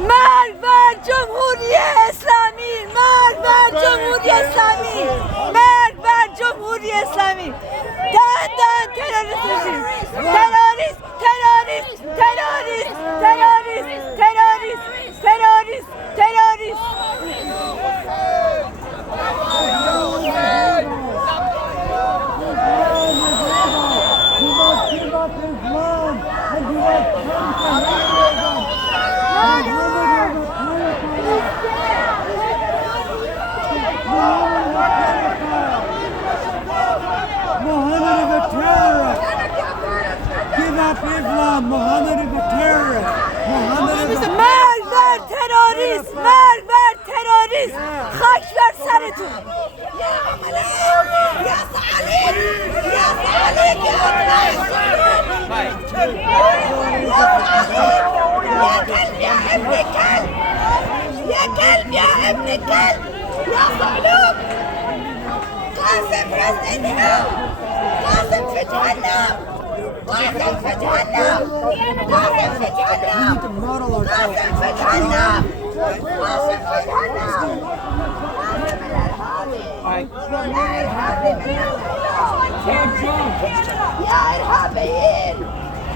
مرگ بر جمهوری اسلامی، مرگ بر جمهوری اسلامی، مرگ بر جمهوری اسلامی. دادن تروریست رژیم، تروریست، تروریست، تروریست، تروریست، تروریست، تروریست، تروریست. Muhammad is a terrorist. Give up Islam. Muhammad is a terrorist. Muhammad is a مرگ بر تروریست، مرگ بر تروریست. خاک بر سرتون. يا كلب يا ابن كلب يا صعلوك قاسم رزقنا قاسم في جهنم قاسم في جهنم قاسم في جهنم قاسم في جهنم قاسم في جهنم يا إرهابيين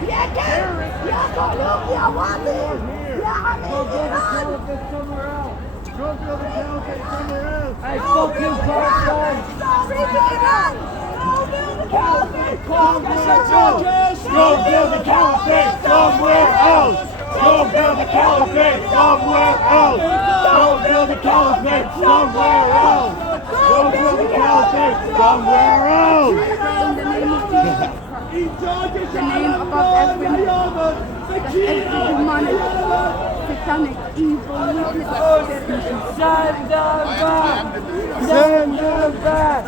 يا كلب يا صعلوك يا واطن يا عميل إيران. Hey, fuck you, Pakistan! Go build the caliphate somewhere else! Go build the caliphate somewhere else! Go build the caliphate somewhere else! Go build the caliphate somewhere else! The name above every name. Every demonic, satanic, evil, wickedness. Send them back! Send them back!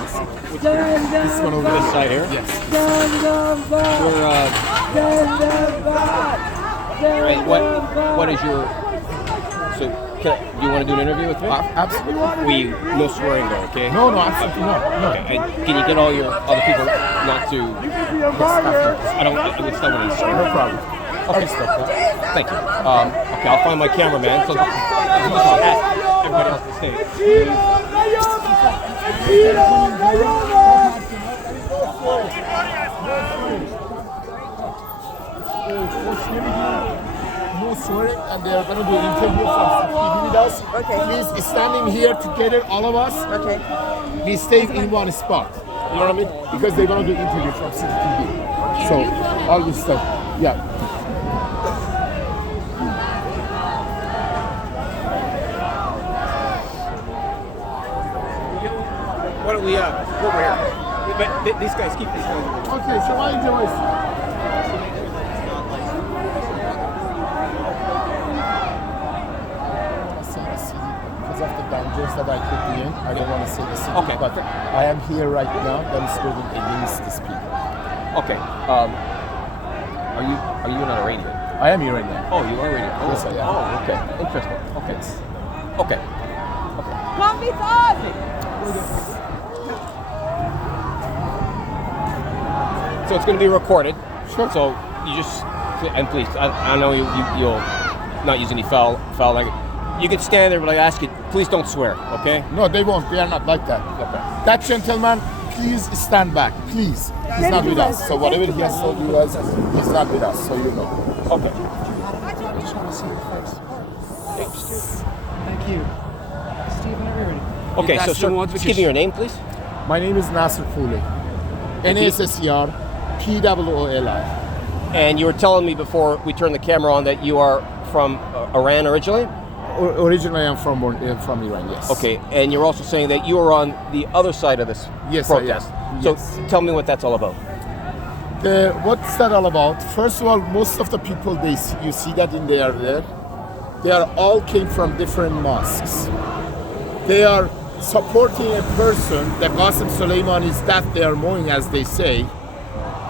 Send them This one over this side here? Yes. Send them back! Send them back! And what is your... So, do you want to do an interview with me? Absolutely. No swearing though, okay? No, absolutely not. No. Okay. And can you get all your other people not to... I would still want to swear. No problem. Okay, thank you. Okay, I'll find my cameraman. So ask everybody else to stay. No swearing, and they are going to do an interview from CTV with us. Okay. Please, standing here together, all of us. Okay. We stay in one spot. You know what I mean? Because they're going to do interview from CTV. So, all this stuff. Yeah. Why don't we over here? But these guys keep this going. Okay, so why enjoy it? Because of the dangers that I could be in, I don't want to say the city, Okay. but I am here right now demonstrating against this people. Okay. Are you not Iranian? I am Iranian. Oh, you are Iranian. Oh, Yes, I am. Oh, okay. Interesting. Okay. Okay. Come with us. So it's going to be recorded. Sure. So you just, and please, I know you'll not use any foul language. You can stand there, but I ask you, please don't swear, okay? No, they won't. They are not like that. Okay. That gentleman, please stand back. Please. He's not with us. So whatever he has told you guys, he's not with us. So you know. Okay. I just want to see your face. Thank you. Steve, whenever you're ready. Okay, so sir, just give me your name, please. My name is Nasser Fooley. N-A-S-S-E-R P-O-O-L-I. And you were telling me before we turned the camera on that you are from Iran originally? Originally, I'm from Iran, yes. Okay, and you're also saying that you were on the other side of this Yes, protest. I am. So Yes. tell me what that's all about. What's that all about? First of all, most of the people you see that in there, they are all came from different mosques. They are supporting a person, the Qasem Soleimani's death they are mourning, as they say.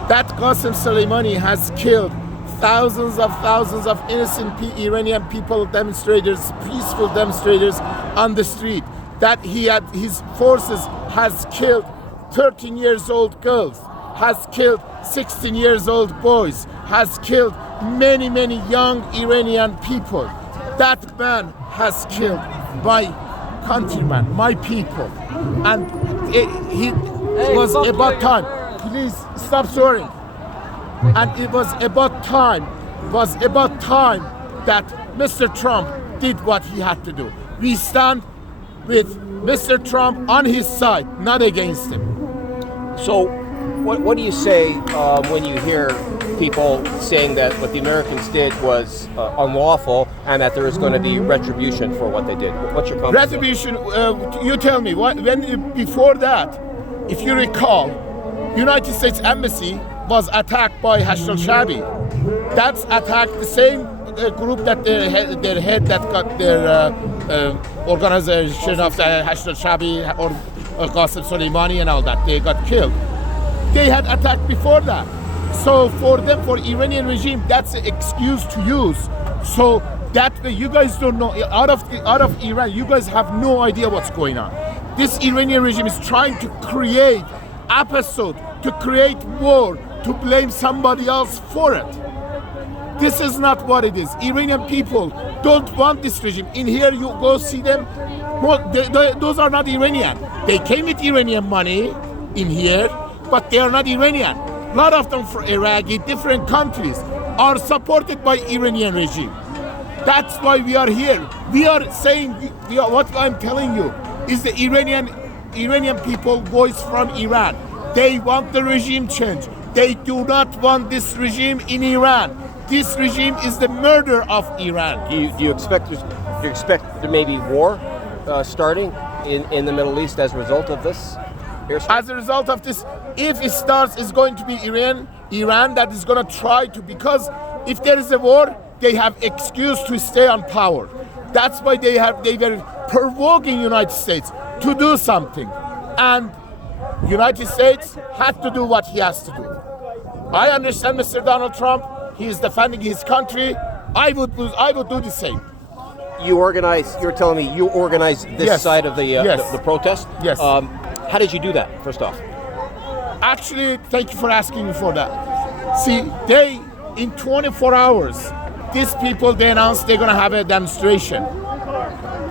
That Qasem Soleimani has killed thousands of innocent Iranian people, demonstrators, peaceful demonstrators on the street. That his forces has killed 13 years old girls. has killed 16 years old boys, has killed many, many young Iranian people. That man has killed my countrymen, my people. And it was about time. Please stop swearing. And it was about time that Mr. Trump did what he had to do. We stand with Mr. Trump on his side, not against him. So, what do you say when you hear people saying that what the Americans did was unlawful and that there is going to be retribution for what they did? What's your comment? Retribution, you tell me, before that, if you recall, United States Embassy was attacked by Hashd al-Shaabi. That's attacked the same group that their head that got their organization of the Hashd al-Shaabi or Qasem Soleimani and all that, they got killed. They had attacked before that. So for them, for Iranian regime, that's an excuse to use. So that way you guys don't know, out of Iran, you guys have no idea what's going on. This Iranian regime is trying to create episode, to create war, to blame somebody else for it. This is not what it is. Iranian people don't want this regime. In here, you go see them. Well, those are not Iranian. They came with Iranian money in here, but they are not Iranian. A lot of them from Iraqi, different countries, are supported by Iranian regime. That's why we are here. We are saying, what I'm telling you is the Iranian people voice from Iran. They want the regime change. They do not want this regime in Iran. This regime is the murder of Iran. Do you expect there may be war starting in the Middle East as a result of this? As a result of this, if it starts, it's going to be Iran that is going to try to, because if there is a war, they have excuse to stay on power. That's why they were provoking United States to do something, and United States had to do what he has to do. I understand Mr. Donald Trump. He is defending his country. I would do the same. You're telling me you organized this side of the protest? Yes. How did you do that, first off? Actually, thank you for asking me for that. See, in 24 hours, these people, they announced they're going to have a demonstration.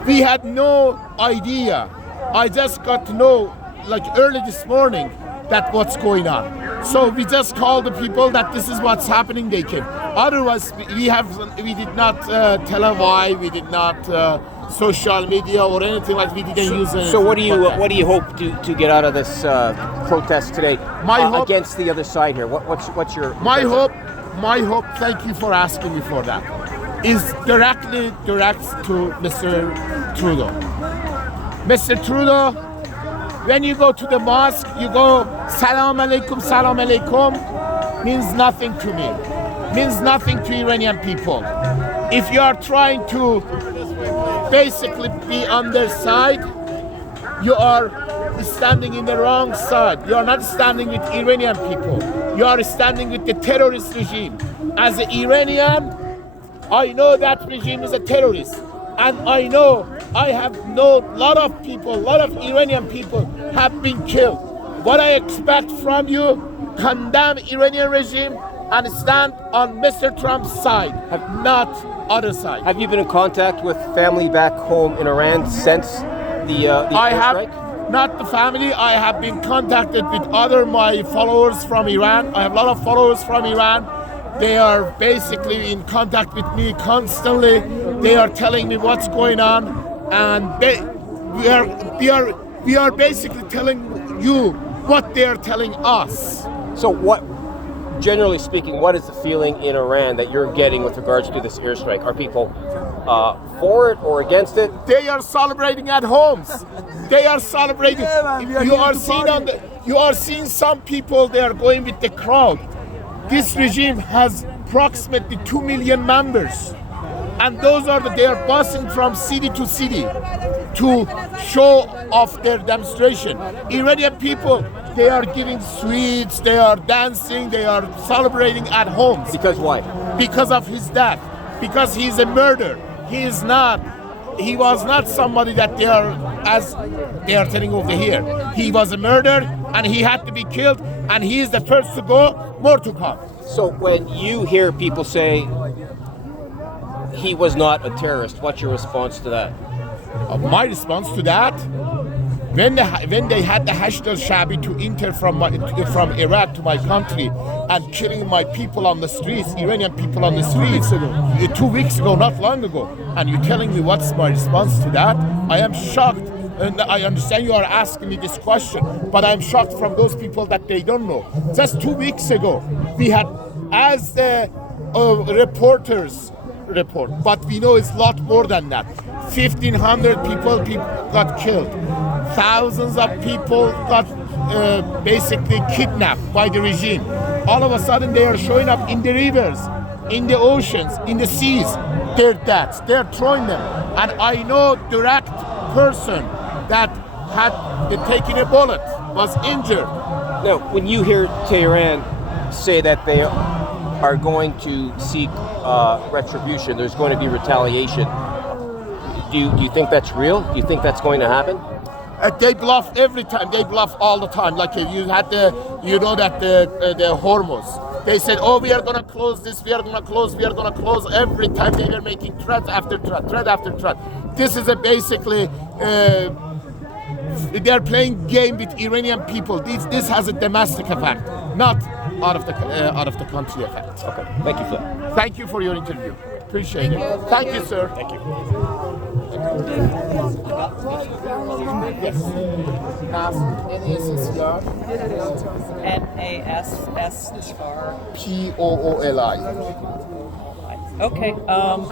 We had no idea. I just got to know, like early this morning, that what's going on. So we just called the people that this is what's happening, they came. Otherwise, we did not televise, we did not social media or anything like, we didn't use it. So what do you hope to get out of this protest today? Against the other side here? What's your my hope, thank you for asking me for that, is direct to Mr. Trudeau. Mr. Trudeau, when you go to the mosque, you go salam alaikum, means nothing to me, means nothing to Iranian people. If you are trying to basically be on their side, you are standing in the wrong side. You are not standing with Iranian people. You are standing with the terrorist regime. As an Iranian, I know that regime is a terrorist. And I have known a lot of Iranian people have been killed. What I expect from you, condemn Iranian regime and stand on Mr. Trump's side, not other side. Have you been in contact with family back home in Iran since the airstrike? Not the family. I have been contacted with my followers from Iran. I have a lot of followers from Iran. They are basically in contact with me constantly. They are telling me what's going on, and we are basically telling you what they are telling us. So generally speaking, what is the feeling in Iran that you're getting with regards to this airstrike? Are people for it or against it? They are celebrating at homes. They are celebrating. You are seeing some people. They are going with the crowd. This regime has approximately 2 million members, and they are busing from city to city to show off their demonstration. Iranian people, they are giving sweets, they are dancing, they are celebrating at homes. Because why? Because of his death. Because he's a murderer. He was not somebody that they are telling over here. He was a murderer and he had to be killed. and he is the first to go, more to come. So when you hear people say he was not a terrorist, what's your response to that? My response to that, when they had the Hashd al-Shabi to enter from Iraq to my country and killing my people on the streets, Iranian people on the streets, 2 weeks ago, not long ago, and you're telling me what's my response to that? I am shocked. And I understand you are asking me this question, but I'm shocked from those people that they don't know. Just 2 weeks ago, we had, as the reporters report, but we know it's a lot more than that. 1,500 people got killed. Thousands of people got basically kidnapped by the regime. All of a sudden, they are showing up in the rivers, in the oceans, in the seas. They're dead. They're throwing them. And I know direct person that had taken a bullet, was injured. Now, when you hear Tehran say that they are going to seek retribution, there's going to be retaliation, do you think that's real? Do you think that's going to happen? They bluff every time. They bluff all the time. Like you had the Hormuz. They said, oh, we are going to close this, we are going to close. Every time they were making threat after threat after threat. This is basically, they're playing game with Iranian people. This has a domestic effect, not out of the country effect. Okay, thank you, sir. Thank you for your interview. Appreciate it. Thank you, sir. Thank you. Yes. NASSR. NASSR. POOLI. Okay,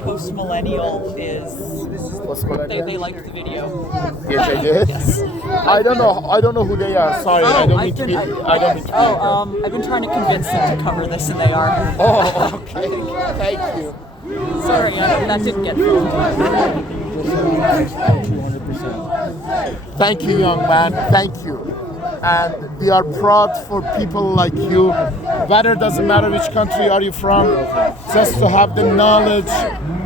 Post Millennial is. They liked the video. Yes, I did. Yes. I don't know who they are. Sorry, I don't need to be. I've been trying to convince them to cover this, and they are. Oh, okay. Thank you. Sorry, that didn't get through. Thank you, young man. Thank you. And we are proud for people like you. Whether doesn't matter which country are you from, just to have the knowledge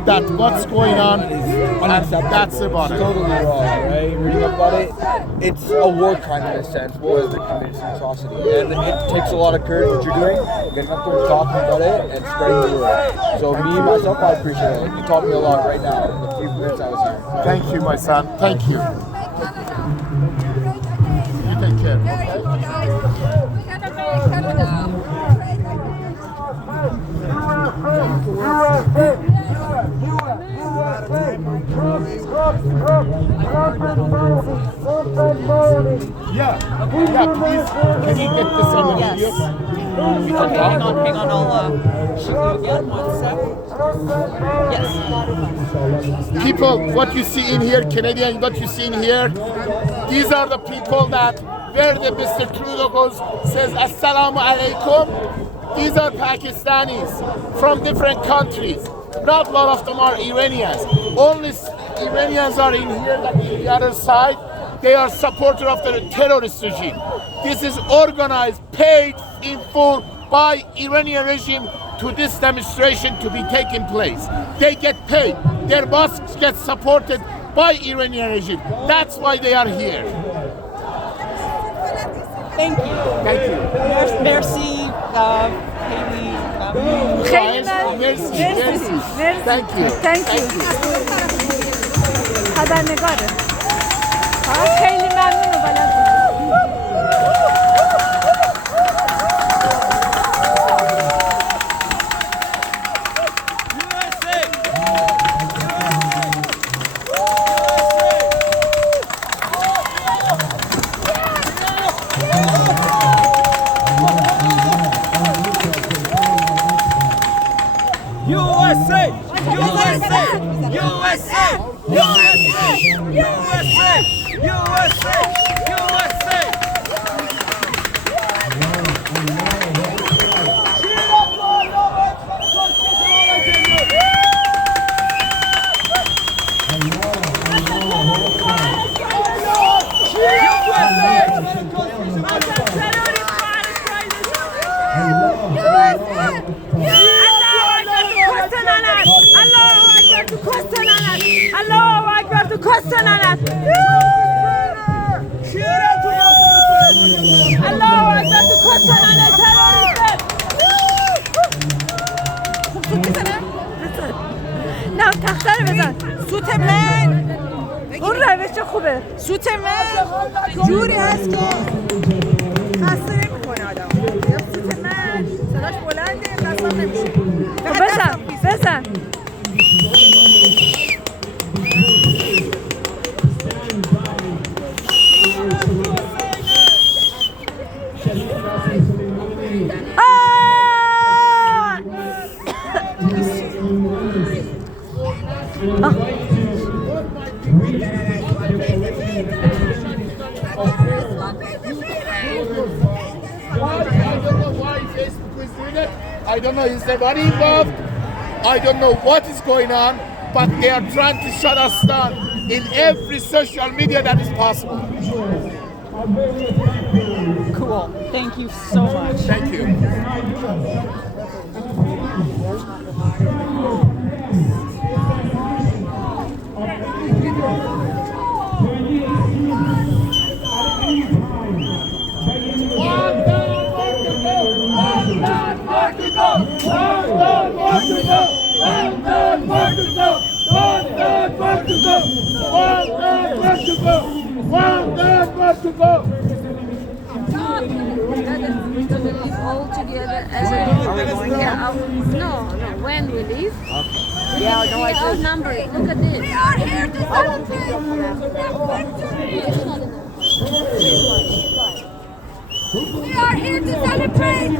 that what's going on, and that's about it. Totally wrong, right? Reading up about it, it's a war crime in a sense. War is the community atrocity, and it takes a lot of courage what you're doing, getting up there and talking about it and spreading the word. So me myself, I appreciate it. You taught me a lot right now in the few minutes I was here. Thank you, my son. Thank you. You take care. Yeah, please. Can you get this on the video? We can Hang talk. on, I'll shoot you again. 1 sec. Yes. People, what you see in here, Canadian, what you see in here, these are the people that where the Mr. Trudeau goes, says Assalamu alaikum. These are Pakistanis from different countries. Not a lot of them are Iranians. Only Iranians are in here, like in the other side. They are supporters of the terrorist regime. This is organized, paid in full by Iranian regime to this demonstration to be taking place. They get paid. Their mosques get supported by Iranian regime. That's why they are here. Thank you. Thank you. Merci. Merci. Thank you. خبرنگاره. خیلی ممنون و بلد Allahu Akbar to Kostananat. الله اکبر تو کشتن تروریسته. خب سوت بزنم؟ بزن. نه تخته رو بزن. سوت من اون روش خوبه. سوت من جوری هست که خسته نمیکنه آدم. سوت من صداش بلنده خسته نمیشه. بزن بزن. I don't know, is there money involved? I don't know what is going on, but they are trying to shut us down in every social media that is possible. Cool. Thank you so much. Thank you. All together as a no, when we leave. Okay. Yeah, no, I should number it. Look at this. We are here to celebrate the We are here to celebrate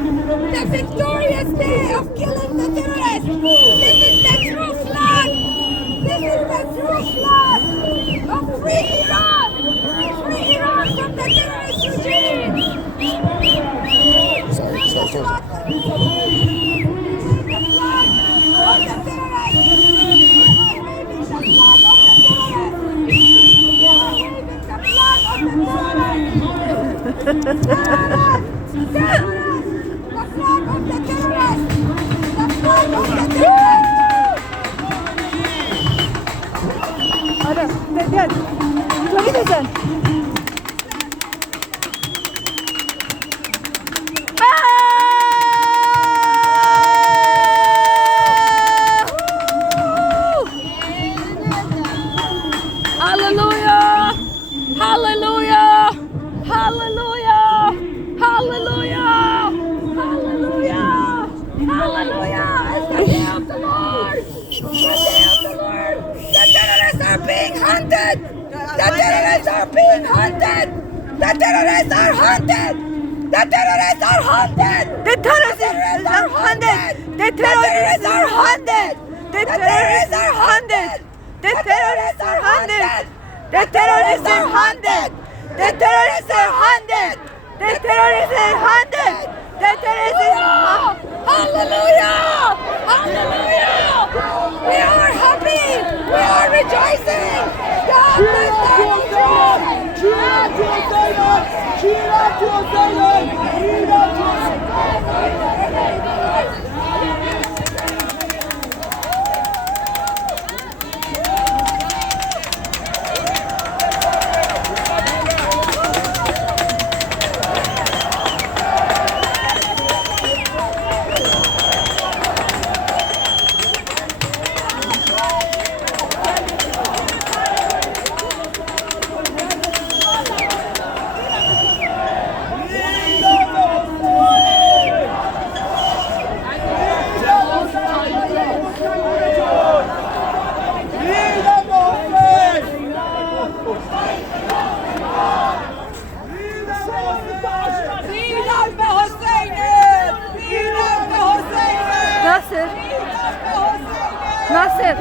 the victorious day of killing the terrorists. This is the true flag. This is the true flag of free Iran. Free Iran from the terrorist regime. آره بیاد اینطوری بزن Hallelujah! Hallelujah! Hallelujah! Hallelujah! Hallelujah! Hallelujah! It's the day of the Lord! The day of the Lord! The terrorists are being hunted! The terrorists are being hunted! The terrorists are hunted! The terrorists are hunted! The terrorists are hunted! The terrorists are hunted! The terrorists are hunted! The terrorists are hunted! The terrorists are hunted! The terrorists are hunted! The terrorists are hunted! The terrorists are Hallelujah! Hallelujah! We are happy! We are rejoicing! God bless Donald Nasir.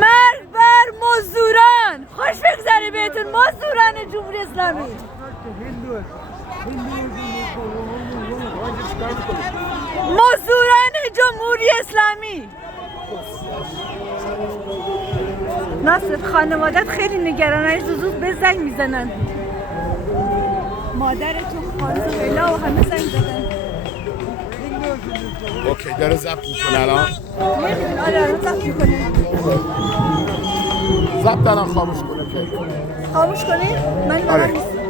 مرگ بر مزدوران. خوش بگذره بهتون مزدوران جمهوری اسلامی. مزدوران جمهوری اسلامی. ناصر خانوادت خیلی نگرانن، زود به زنگ میزنن. مادر تو خانم لیلا و همه زنگ زدن. اوکی داره ضبط میکنه الان. نمیدونم آره ضبط میکنه. ضبط الان خاموش کنه که خاموش کنی؟ من آره.